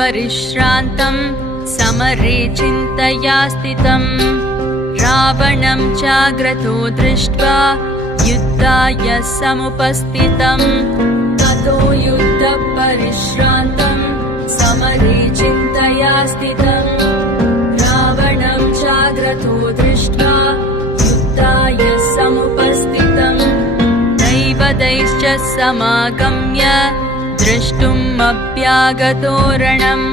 परिश्रान्तं समरे चिन्तया स्थितं रावणं चाग्रतो दृष्ट्वा युद्धाय समुपस्थितं ततो युद्धपरिश्रान्तं समरे चिन्तया स्थितं रावणं चाग्रतो दृष्ट्वा युद्धाय समुपस्थितं दैवदैश्च समागम्य द्रष्टुम् अभ्यागतो रणम्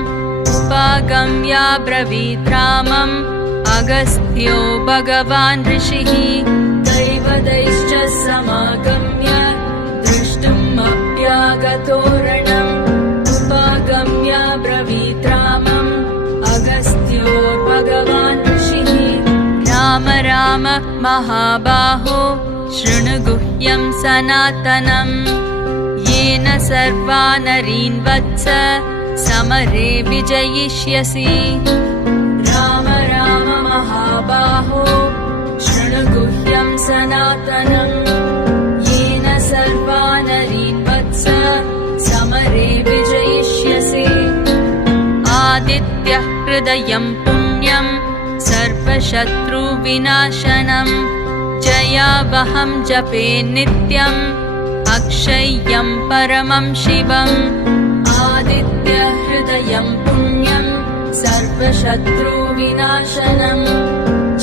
उपागम्याब्रवीत् रामम् अगस्त्यो भगवान् ऋषिः दैवदैश्च समागम्य द्रष्टुम् अभ्यागतो रणम् उपागम्याब्रवीत् रामम् अगस्त्यो भगवान् ऋषिः राम राम महाबाहो शृणु गुह्यं सनातनम् येन सर्वा नरीन् वत्स समरे विजयिष्यसि राम राम महाबाहो शृणु गुह्यं सनातनम् येन सर्वा नरीन् वत्स समरे विजयिष्यसि आदित्यः हृदयं पुण्यं सर्वशत्रुविनाशनम् जयावहं जपे नित्यम् अक्षय्यं परमं शिवम् आदित्यः हृदयं पुण्यं सर्वशत्रुविनाशनम्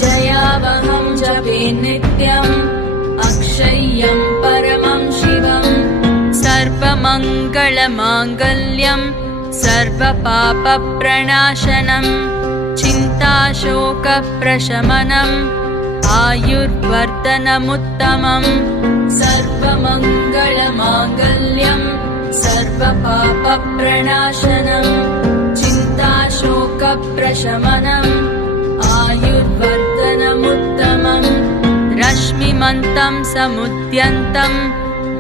जयावहं जपे नित्यम् अक्षय्यं परमं शिवम् सर्वमङ्गलमाङ्गल्यं सर्वपापप्रणाशनम् चिन्ताशोकप्रशमनम् आयुर्वर्धनमुत्तमम् सर्वमङ्गलमाङ्गल्यं सर्वपापप्रणाशनम् चिन्ताशोकप्रशमनम् आयुर्वर्धनमुत्तमम् रश्मिमन्तं समुद्यन्तं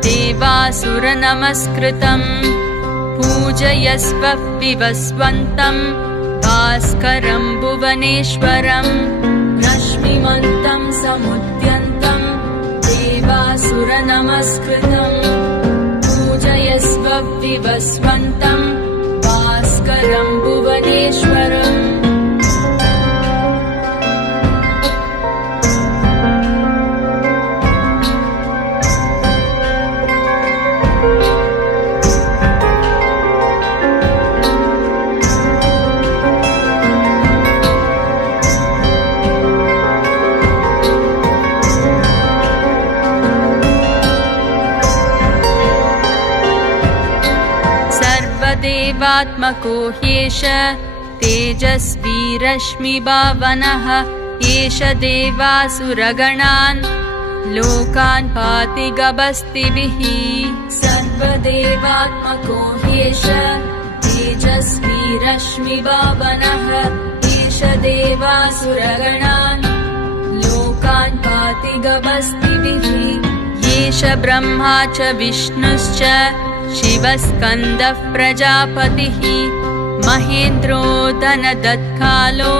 देवासुरनमस्कृतम् पूजयस्व विवस्वन्तं भास्करं भुवनेश्वरम् रश्मिमन्तं समुद्यन्तं देवासुरनमस्कृतम् पूजयस्व विवस्वन्तं भास्करं भुवनेश्वरम् देवात्मको ह्येष तेजस्वी रश्मिभावनः एष देवासुरगणान् लोकान् पाति गभस्तिभिः सर्वदेवात्मको ह्येष तेजस्वी रश्मिभावनः एष देवासुरगणान् लोकान् पाति गभस्तिभिः एष ब्रह्मा च विष्णुश्च शिवस्कन्दः प्रजापतिः महेन्द्रो धनदत्कालो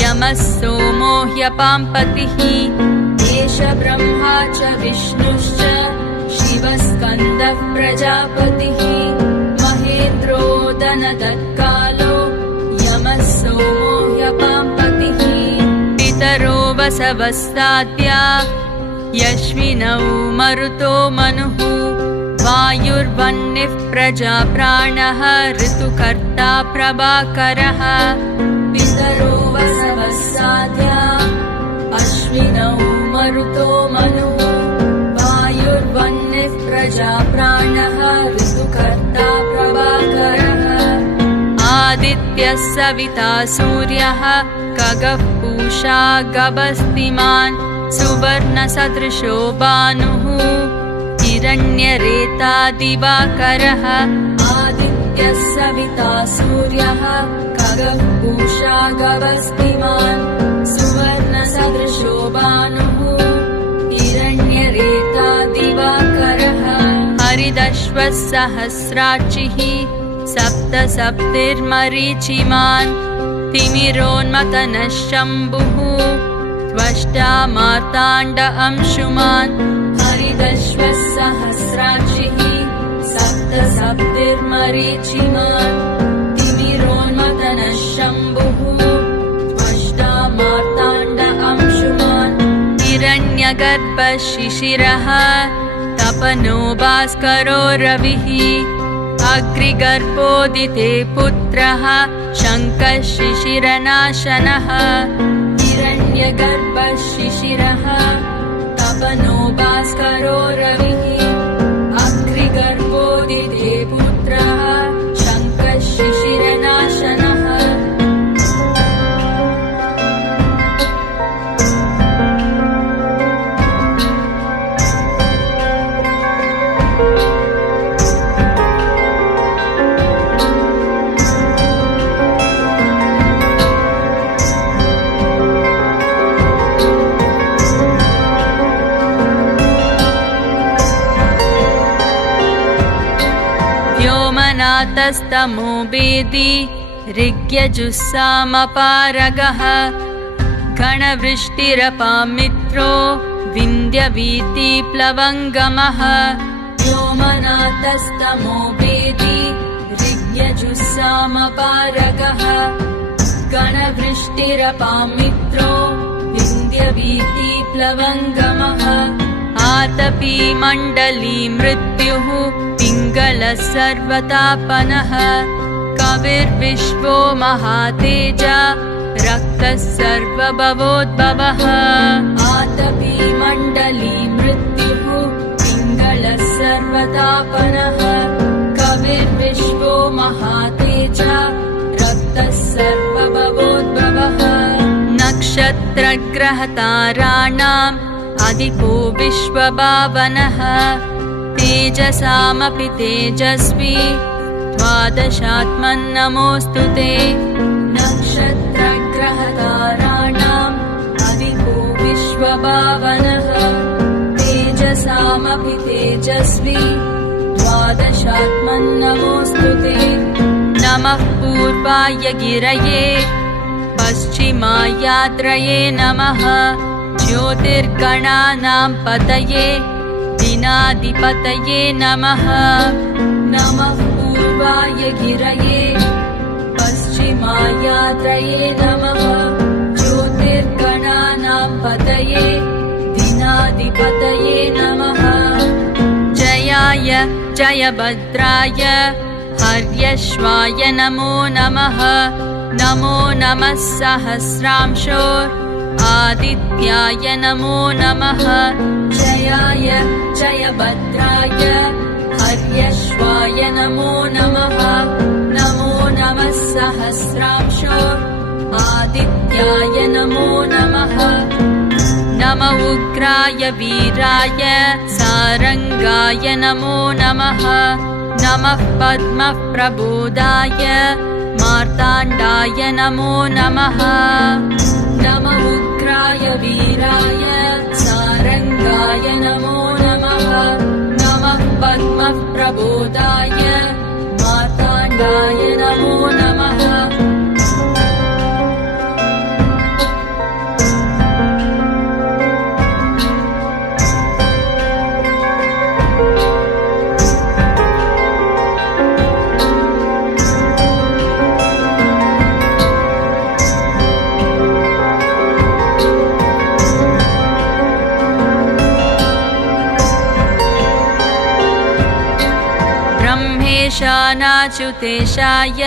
यमः सोमो ह्यपाम्पतिः एष ब्रह्मा च विष्णुश्च शिवस्कन्दः प्रजापतिः महेन्द्रो धनदत्कालो यमः सोमो ह्यपाम्पतिः पितरो वसवस्ताद्या यश्विनौ मरुतो मनुः वायुर्वह्निः प्रजाप्राणः ऋतुकर्ता प्रभाकरः पितरो वसवस्ताद्या अश्विनौ मरुतो मनुः वायुर्वह्निः प्रजाप्राणः ऋतुकर्ता प्रभाकरः आदित्यः सविता सूर्यः खगः पूषा गभस्तिमान् सुवर्णसदृशो भानुः हिरण्यरेता दिवाकरः आदित्यः सविता सूर्यः खगः पूषा गभस्तिमान् सुवर्णसदृशो भानुः हिरण्यरेता दिवाकरः हरिदश्वः सहस्राक्षिः सप्तसप्तिर्मरीचिमान् तिमिरोन्मथनः शम्भुः त्वष्टा मार्ताण्ड अंशुमान् हरिदश्वः सहस्राक्षिः सप्तसप्तिर्मरीचिमान् तिमिरो हिरण्यगर्भशिशिरः तपनो भास्करो रविः अग्निगर्भोदिते पुत्रः शङ्खशिशिरनाशनः हिरण्यगर्भशिशिरः तपनो भास्करो रविः अग्निगर्भोदिते पुत्रः शङ्खशिशिरनाशनः व्योमनाथस्तमो वेदी ऋग्यजुस्सामपारगः घनवृष्टिरपामित्रो विन्ध्यवीतिप्लवङ्गमः व्योमनाथस्तमो वेदी ऋग्यजुस्सामपारगः घनवृष्टिरपामित्रो विन्ध्यवीतिप्लवङ्गमः आतपी मण्डली मृत्युः पिङ्गलः सर्वतापनः कविर्विश्वो महातेजा रक्तः सर्वभवोद्भवः आतपी मण्डली मृत्युः पिङ्गलः सर्वतापनः कविर्विश्वो महातेजा रक्तः सर्वभवोद्भवः नक्षत्रग्रहताराणाम् अधिपो विश्वभावनः तेजसामपि तेजस्वी द्वादशात्मन्नमोऽस्तु ते नक्षत्रग्रहताराणाम् अधिपो विश्वभावनः तेजसामपि तेजस्वी द्वादशात्मन्नमोऽस्तु ते नमः पूर्वाय गिरये पश्चिमायाद्रये नमः ज्योतिर्गणानां पतये दिनाधिपतये नमः नमः पूर्वाय गिरये पश्चिमायाद्रये नमः ज्योतिर्गणानां पतये दिनाधिपतये नमः जयाय जयभद्राय हर्यश्वाय नमो नमः नमो नमः सहस्रांशो आदित्याय नमो नमः जयाय जयभद्राय हर्यश्वाय नमो नमः नमो नमः सहस्रांशो आदित्याय नमो नमः नम उग्राय वीराय सारंगाय नमो नमः नमः पद्मः प्रबोधाय मार्ताण्डाय नमो नमः नम उग्राय वीराय सारंगाय नमो नमः नमः पद्मः प्रबोधाय मार्ताण्डाय नमो नमः ब्रह्मेशानाच्युतेशाय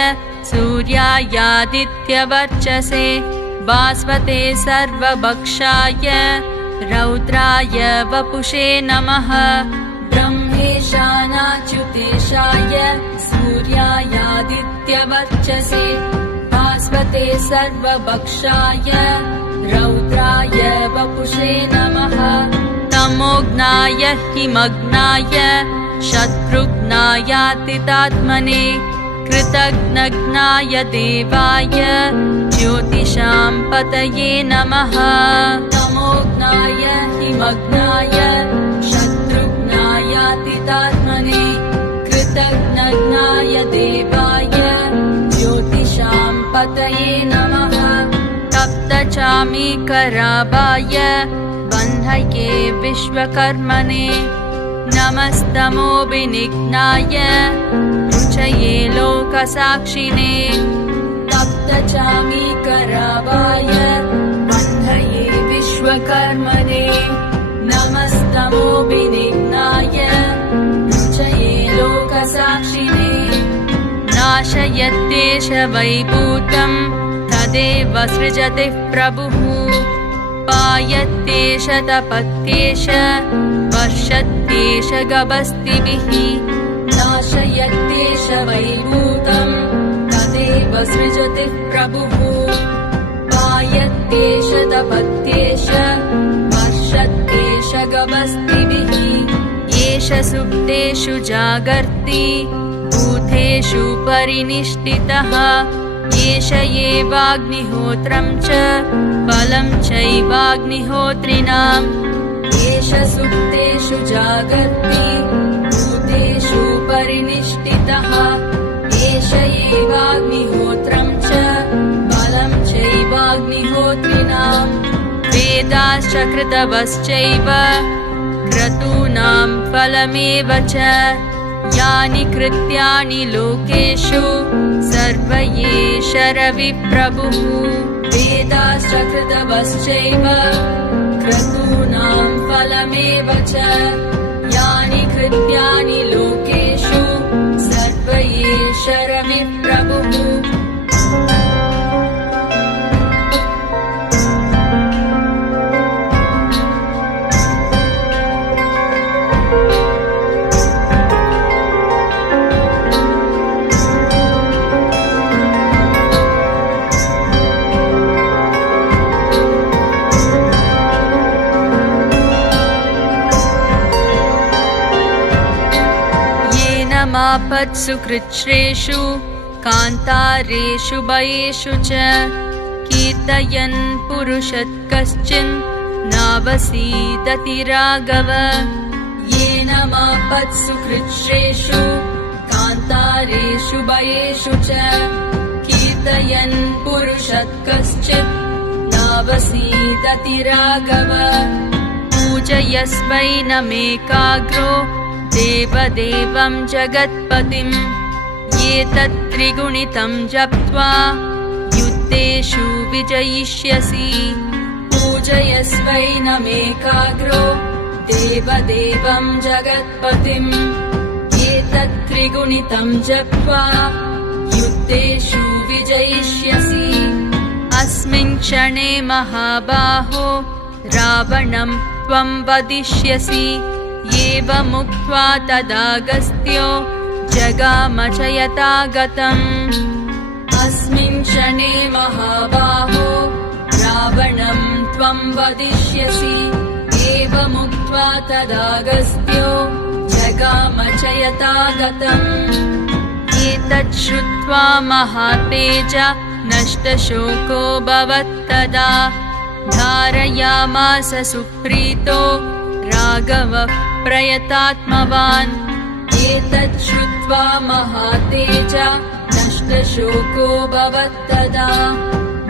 सूर्यायादित्यवर्चसे भास्वते सर्वभक्षाय रौद्राय वपुषे नमः ब्रह्मेशानाच्युतेशाय सूर्यायादित्यवर्चसे भास्वते सर्वभक्षाय रौद्राय वपुषे नमः तमोघ्नाय हिमग्नाय शत्रुघ्नायातितात्मने कृतघ्नघ्नाय देवाय ज्योतिषां पतये नमः तमोघ्नाय हिमग्नाय शत्रुघ्नायातितात्मने कृतघ्नघ्नाय देवाय ज्योतिषां पतये नमः तप्तचामीकराभाय बन्धये विश्वकर्मणे नमस्तमोभिनिघ्नाय रुचये लोकसाक्षिणे तप्तचामीकराभाय बन्धये विश्वकर्मणे नाशयत्येष वैभूतं तदेव सृजति प्रभुः पायत्येष तपत्येष वर्षत्येष गभस्तिभिः नाशयत्येष वैभूतं तदेव सृजति प्रभुः पायत्येष तपत्येष वर्षत्येष गभस्तिभिः एष सुप्तेषु जागर्ति भूतेषु परिनिष्ठितः एष एवाग्निहोत्रं च फलं चैवाग्निहोत्रिणाम् एष सुप्तेषु जागर्ति भूतेषु परिनिष्ठितः एष एवाग्निहोत्रं च फलं चैवाग्निहोत्रिणाम् वेदाश्च कृतवश्चैव क्रतूनां फलमेव च यानि कृत्यानि लोकेषु सर्व एष रविप्रभुः वेदाश्च कृतवश्चैव क्रतूनां फलमेव च यानि कृत्यानि लोकेषु सर्व एष रविप्रभुः मापत्सु कृच्छ्रेषु कान्तारेषु भयेषु च कीर्तयन् पुरुषत् कश्चिन् नावसीदति राघव येन मापत्सु कृच्छ्रेषु कान्तारेषु भयेषु च कीर्तयन् पुरुषत् कश्चित् नावसीदति राघव पूजयस्वैनमेकाग्रो देवदेवं जगत्पतिं ये तत्त्रिगुणितं जप्त्वा युद्धेषु विजयिष्यसि पूजयस्वैनमेकाग्रो देवदेवं जगत्पतिं ये तत्त्रिगुणितं जप्त्वा युद्धेषु विजयिष्यसि अस्मिन् क्षणे महाबाहो रावणं त्वं वदिष्यसि एवमुक्त्वा तदागस्त्यो जगाम च यथागतम् अस्मिन् क्षणे महाबाहो रावणं त्वं वदिष्यसि एवमुक्त्वा तदागस्त्यो जगाम च यथागतम् एतत् श्रुत्वा महातेज नष्टशोको भवत्तदा धारयामास सुप्रीतो राघवः प्रयतात्मवान् एतत् श्रुत्वा महातेज नष्टशोको भवत्तदा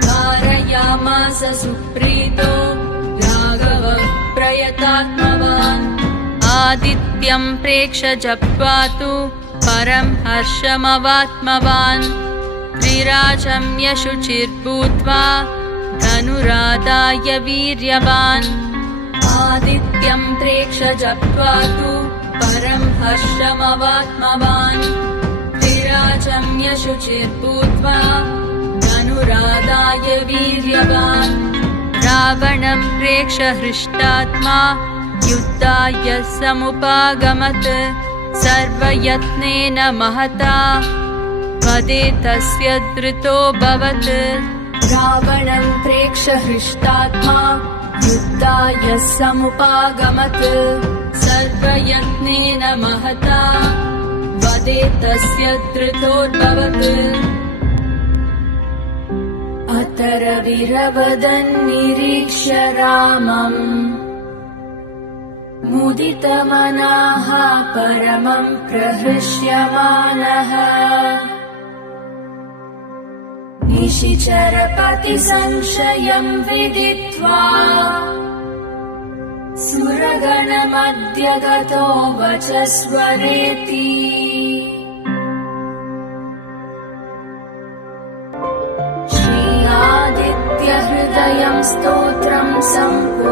धारयामास सुप्रीतो राघवः प्रयतात्मवान् आदित्यं प्रेक्ष्य जप्त्वा तु परं हर्षमवात्मवान् त्रिराजम्य शुचिर्भूत्वा धनुरादाय वीर्यवान् आदित्यं प्रेक्ष्य जप्त्वा तु परं हर्षमवात्मवान् त्रिराजम्य शुचिर्भूत्वा धनुरादाय वीर्यवान् रावणं प्रेक्ष्य हृष्टात्मा युद्धाय समुपागमत् सर्वयत्नेन महता वदे तस्य धृतोऽभवत् रावणं प्रेक्ष्य हृष्टात्मा युद्धाय समुपागमत् सर्वयत्नेन महता वदे तस्य धृतोऽभवत् अतरविरवदन्निरीक्ष्य रामम् मुदितमनाः परमं प्रहृष्यमाणः निशिचरपतिसंशयं विदित्वा सुरगणमध्य गतो वचस्वरेति श्री आदित्यहृदयं स्तोत्रं सम्पूर्णम्